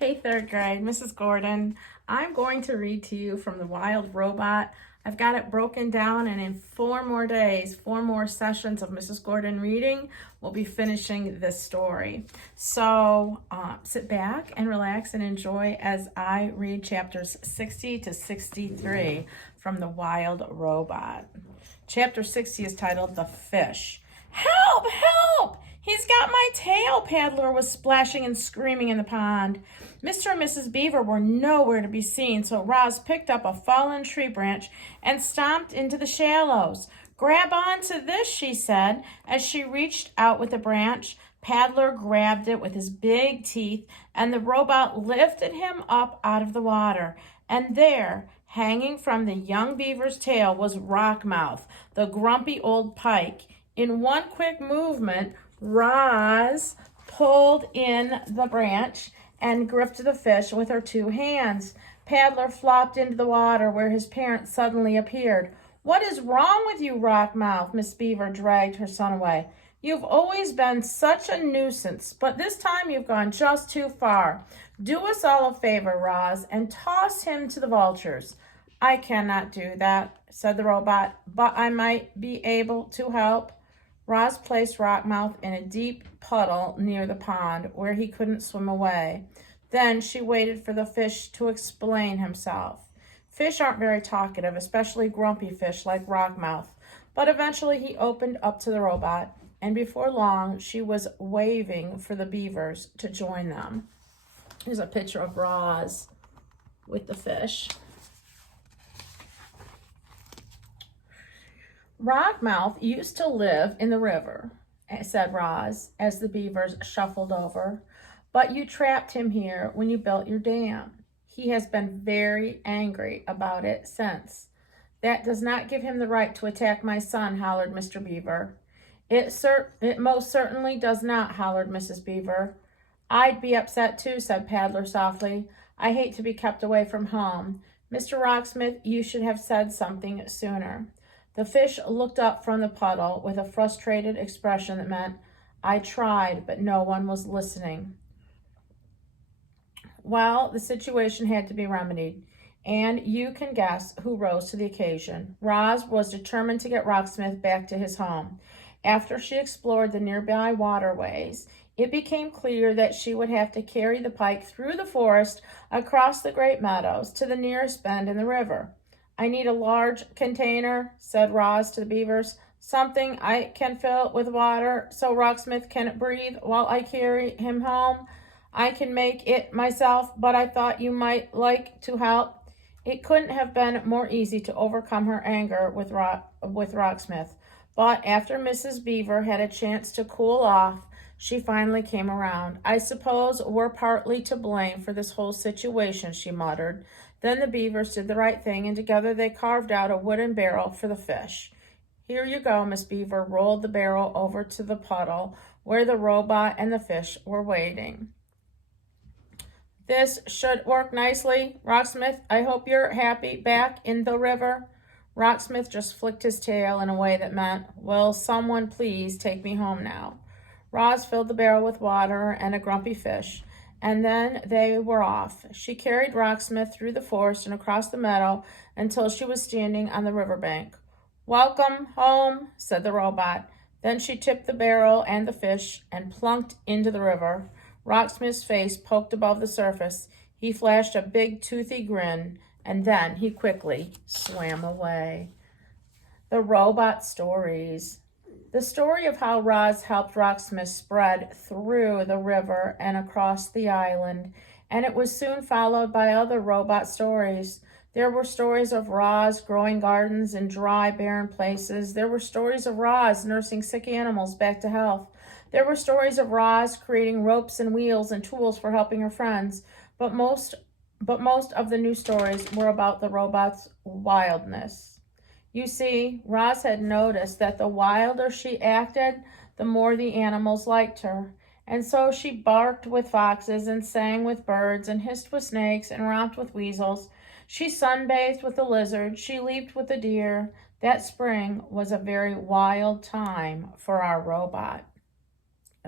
Hey, third grade, Mrs. Gordon. I'm going to read to you from The Wild Robot. I've got it broken down, and in 4 more days, 4 more sessions of Mrs. Gordon reading, we'll be finishing this story. So sit back and relax and enjoy as I read chapters 60 to 63 from The Wild Robot. Chapter 60 is titled The Fish. Help! Help! He's got my tail, Paddler was splashing and screaming in the pond. Mr. and Mrs. Beaver were nowhere to be seen, so Roz picked up a fallen tree branch and stomped into the shallows. Grab onto this, she said, as she reached out with the branch. Paddler grabbed it with his big teeth, and the robot lifted him up out of the water. And there, hanging from the young beaver's tail, was Rockmouth, the grumpy old pike. In one quick movement, Roz pulled in the branch and gripped the fish with her 2 hands. Paddler flopped into the water where his parents suddenly appeared. What is wrong with you, Rockmouth? Miss Beaver dragged her son away. You've always been such a nuisance, but this time you've gone just too far. Do us all a favor, Roz, and toss him to the vultures. I cannot do that, said the robot, but I might be able to help. Roz placed Rockmouth in a deep puddle near the pond where he couldn't swim away. Then she waited for the fish to explain himself. Fish aren't very talkative, especially grumpy fish like Rockmouth, but eventually he opened up to the robot, and before long she was waving for the beavers to join them. Here's a picture of Roz with the fish. Rockmouth used to live in the river, said Roz, as the beavers shuffled over. But you trapped him here when you built your dam. He has been very angry about it since. That does not give him the right to attack my son, hollered Mr. Beaver. It most certainly does not, hollered Mrs. Beaver. I'd be upset too, said Paddler softly. I hate to be kept away from home. Mr. Rocksmith, you should have said something sooner. The fish looked up from the puddle with a frustrated expression that meant, I tried, but no one was listening. Well, the situation had to be remedied, and you can guess who rose to the occasion. Roz was determined to get Rocksmith back to his home. After she explored the nearby waterways, it became clear that she would have to carry the pike through the forest, across the great meadows, to the nearest bend in the river. I need a large container, said Roz to the beavers. Something I can fill with water so Rocksmith can breathe while I carry him home. I can make it myself, but I thought you might like to help. It couldn't have been more easy to overcome her anger with Rocksmith. But after Mrs. Beaver had a chance to cool off, she finally came around. I suppose we're partly to blame for this whole situation, she muttered. Then the beavers did the right thing, and together they carved out a wooden barrel for the fish. Here you go, Miss Beaver rolled the barrel over to the puddle where the robot and the fish were waiting. This should work nicely, Rocksmith. I hope you're happy back in the river. Rocksmith just flicked his tail in a way that meant, will someone please take me home now? Roz filled the barrel with water and a grumpy fish, and then they were off. She carried Rocksmith through the forest and across the meadow until she was standing on the riverbank. Welcome home, said the robot. Then she tipped the barrel and the fish and plunked into the river. Rocksmith's face poked above the surface. He flashed a big toothy grin, and then he quickly swam away. The Robot Stories. The story of how Roz helped Rocksmith spread through the river and across the island, and it was soon followed by other robot stories. There were stories of Roz growing gardens in dry, barren places. There were stories of Roz nursing sick animals back to health. There were stories of Roz creating ropes and wheels and tools for helping her friends. But most of the new stories were about the robot's wildness. You see, Roz had noticed that the wilder she acted, the more the animals liked her. And so she barked with foxes and sang with birds and hissed with snakes and romped with weasels. She sunbathed with the lizard. She leaped with the deer. That spring was a very wild time for our robot.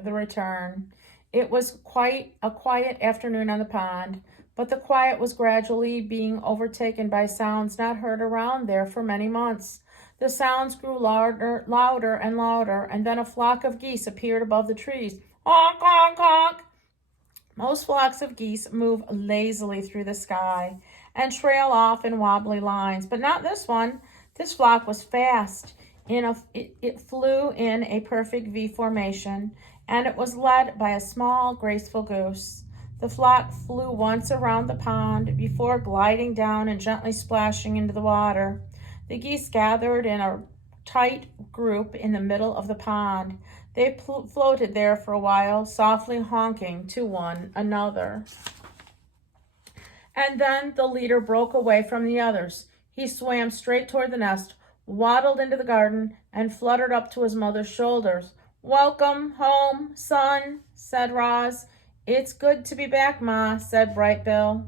The Return. It was quite a quiet afternoon on the pond, but the quiet was gradually being overtaken by sounds not heard around there for many months. The sounds grew louder and louder, and then a flock of geese appeared above the trees. Honk, honk, honk! Most flocks of geese move lazily through the sky and trail off in wobbly lines, but not this one. This flock was fast. It flew in a perfect V formation, and it was led by a small, graceful goose. The flock flew once around the pond before gliding down and gently splashing into the water. The geese gathered in a tight group in the middle of the pond. They floated there for a while, softly honking to one another. And then the leader broke away from the others. He swam straight toward the nest, waddled into the garden, and fluttered up to his mother's shoulders. "Welcome home, son," said Roz. "It's good to be back, Ma," said Bright Bill.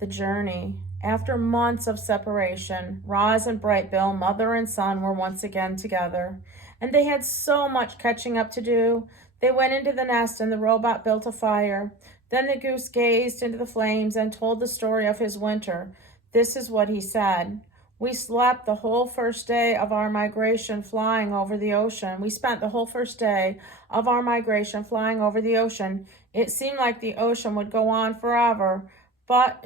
The journey. After months of separation, Roz and Bright Bill, mother and son, were once again together, and they had so much catching up to do. They went into the nest and the robot built a fire. Then the goose gazed into the flames and told the story of his winter. This is what he said. We slept the whole first day of our migration flying over the ocean. We spent the whole first day of our migration flying over the ocean. It seemed like the ocean would go on forever, but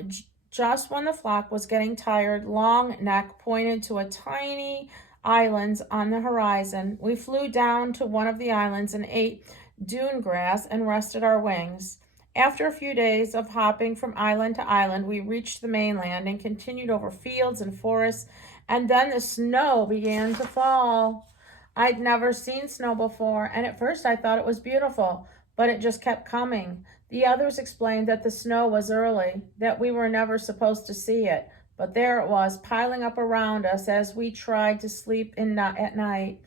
just when the flock was getting tired, Long Neck pointed to a tiny islands on the horizon. We flew down to one of the islands and ate dune grass and rested our wings. After a few days of hopping from island to island, we reached the mainland and continued over fields and forests, and then the snow began to fall. I'd never seen snow before, and at first I thought it was beautiful, but it just kept coming. The others explained that the snow was early, that we were never supposed to see it, but there it was, piling up around us as we tried to sleep at night.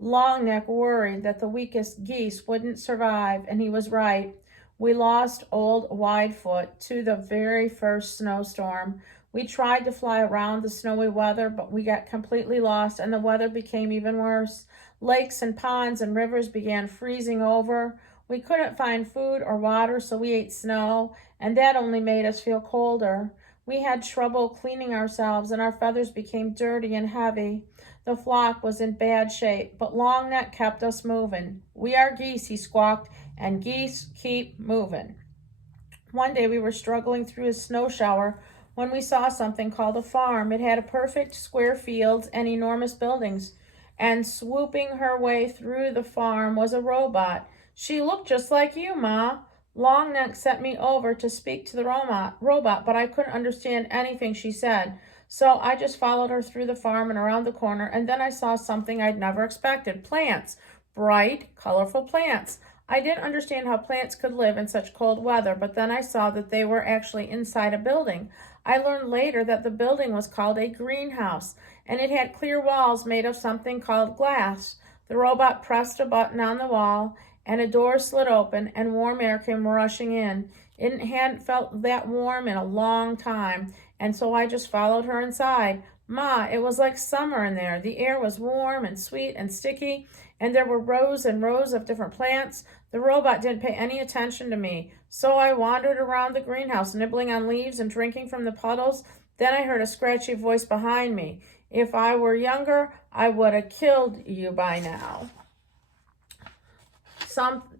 Longneck worried that the weakest geese wouldn't survive, and he was right. We lost old Widefoot to the very first snowstorm. We tried to fly around the snowy weather, but we got completely lost, and the weather became even worse. Lakes and ponds and rivers began freezing over. We couldn't find food or water, so we ate snow, and that only made us feel colder. We had trouble cleaning ourselves, and our feathers became dirty and heavy. The flock was in bad shape, but Longneck kept us moving. "We are geese," he squawked, "and geese keep moving." One day we were struggling through a snow shower when we saw something called a farm. It had a perfect square fields and enormous buildings, and swooping her way through the farm was a robot. "She looked just like you, Ma." Longneck sent me over to speak to the robot, but I couldn't understand anything she said. So I just followed her through the farm and around the corner, and then I saw something I'd never expected. Plants. Bright, colorful plants. I didn't understand how plants could live in such cold weather, but then I saw that they were actually inside a building. I learned later that the building was called a greenhouse, and it had clear walls made of something called glass. The robot pressed a button on the wall, and a door slid open, and warm air came rushing in. It hadn't felt that warm in a long time, and so I just followed her inside. Ma, it was like summer in there. The air was warm and sweet and sticky, and there were rows and rows of different plants. The robot didn't pay any attention to me, so I wandered around the greenhouse, nibbling on leaves and drinking from the puddles. Then I heard a scratchy voice behind me. "If I were younger, I would have killed you by now."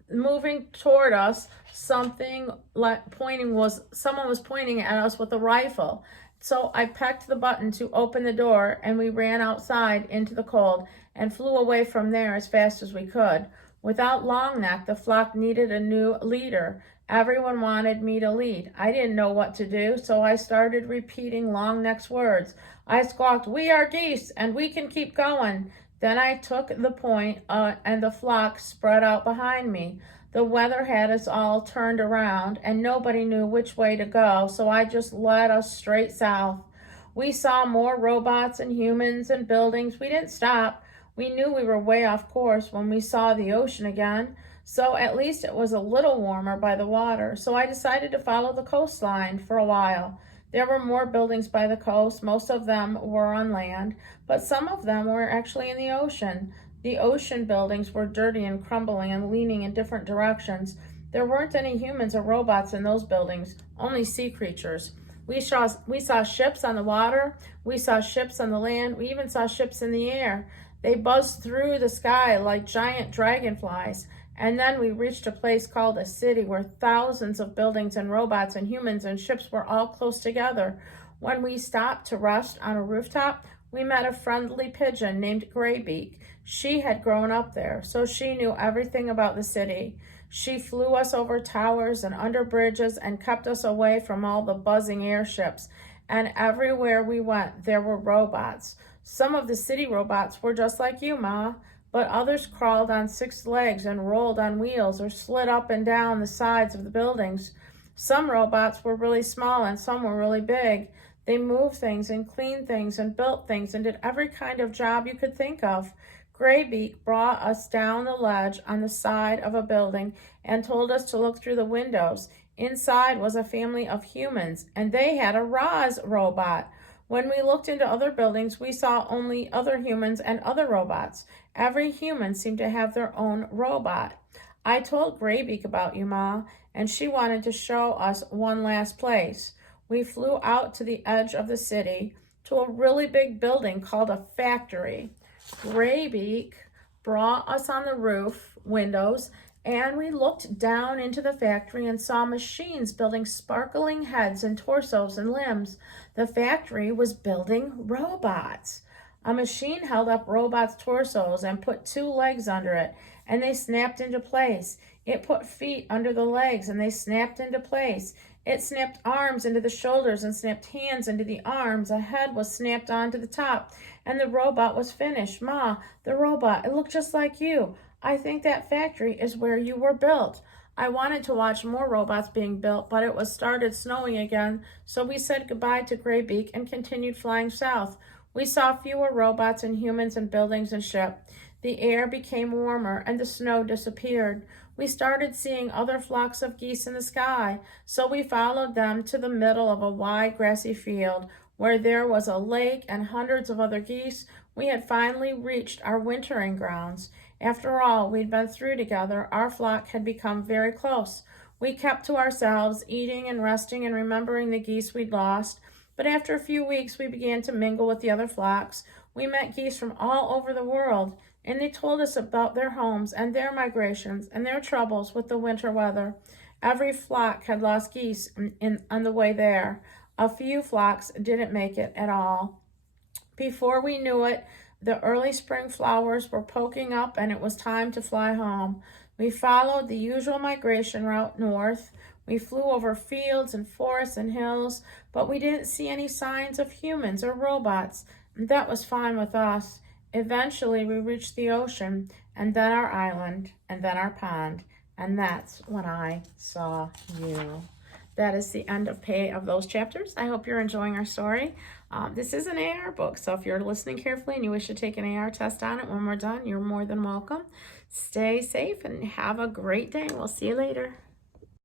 Moving toward us, someone was pointing at us with a rifle. So I pecked the button to open the door, and we ran outside into the cold and flew away from there as fast as we could. Without Longneck, the flock needed a new leader. Everyone wanted me to lead. I didn't know what to do, so I started repeating Longneck's words. I squawked, "We are geese, and we can keep going." Then I took the point, and the flock spread out behind me. The weather had us all turned around, and nobody knew which way to go, so I just led us straight south. We saw more robots and humans and buildings. We didn't stop. We knew we were way off course when we saw the ocean again, so at least it was a little warmer by the water. So I decided to follow the coastline for a while. There were more buildings by the coast. Most of them were on land, but some of them were actually in the ocean. The ocean buildings were dirty and crumbling and leaning in different directions. There weren't any humans or robots in those buildings, only sea creatures. We saw ships on the water, we saw ships on the land, we even saw ships in the air. They buzzed through the sky like giant dragonflies. And then we reached a place called a city where thousands of buildings and robots and humans and ships were all close together. When we stopped to rest on a rooftop, we met a friendly pigeon named Graybeak. She had grown up there, so she knew everything about the city. She flew us over towers and under bridges and kept us away from all the buzzing airships. And everywhere we went, there were robots. Some of the city robots were just like you, Ma, but others crawled on 6 legs and rolled on wheels or slid up and down the sides of the buildings. Some robots were really small and some were really big. They moved things and cleaned things and built things and did every kind of job you could think of. Graybeak brought us down the ledge on the side of a building and told us to look through the windows. Inside was a family of humans, and they had a Roz robot. When we looked into other buildings, we saw only other humans and other robots. Every human seemed to have their own robot. I told Graybeak about you, Ma, and she wanted to show us one last place. We flew out to the edge of the city to a really big building called a factory. Graybeak brought us on the roof windows, and we looked down into the factory and saw machines building sparkling heads and torsos and limbs. The factory was building robots. A machine held up robots' torsos and put 2 legs under it, and they snapped into place. It put feet under the legs, and they snapped into place. It snapped arms into the shoulders and snapped hands into the arms. A head was snapped onto the top, and the robot was finished. Ma, the robot, it looked just like you. I think that factory is where you were built. I wanted to watch more robots being built, but it was started snowing again, so we said goodbye to Graybeak and continued flying south. We saw fewer robots and humans and buildings and ships. The air became warmer and the snow disappeared. We started seeing other flocks of geese in the sky, so we followed them to the middle of a wide grassy field where there was a lake and hundreds of other geese. We had finally reached our wintering grounds. After all we'd been through together, our flock had become very close. We kept to ourselves, eating and resting and remembering the geese we'd lost. But after a few weeks, we began to mingle with the other flocks. We met geese from all over the world, and they told us about their homes and their migrations and their troubles with the winter weather. Every flock had lost geese on the way there. A few flocks didn't make it at all. Before we knew it, the early spring flowers were poking up and it was time to fly home. We followed the usual migration route north. We flew over fields and forests and hills, but we didn't see any signs of humans or robots. That was fine with us. Eventually, we reached the ocean, and then our island, and then our pond, and that's when I saw you. That is the end of those chapters. I hope you're enjoying our story. This is an AR book, so if you're listening carefully and you wish to take an AR test on it when we're done, you're more than welcome. Stay safe and have a great day. We'll see you later.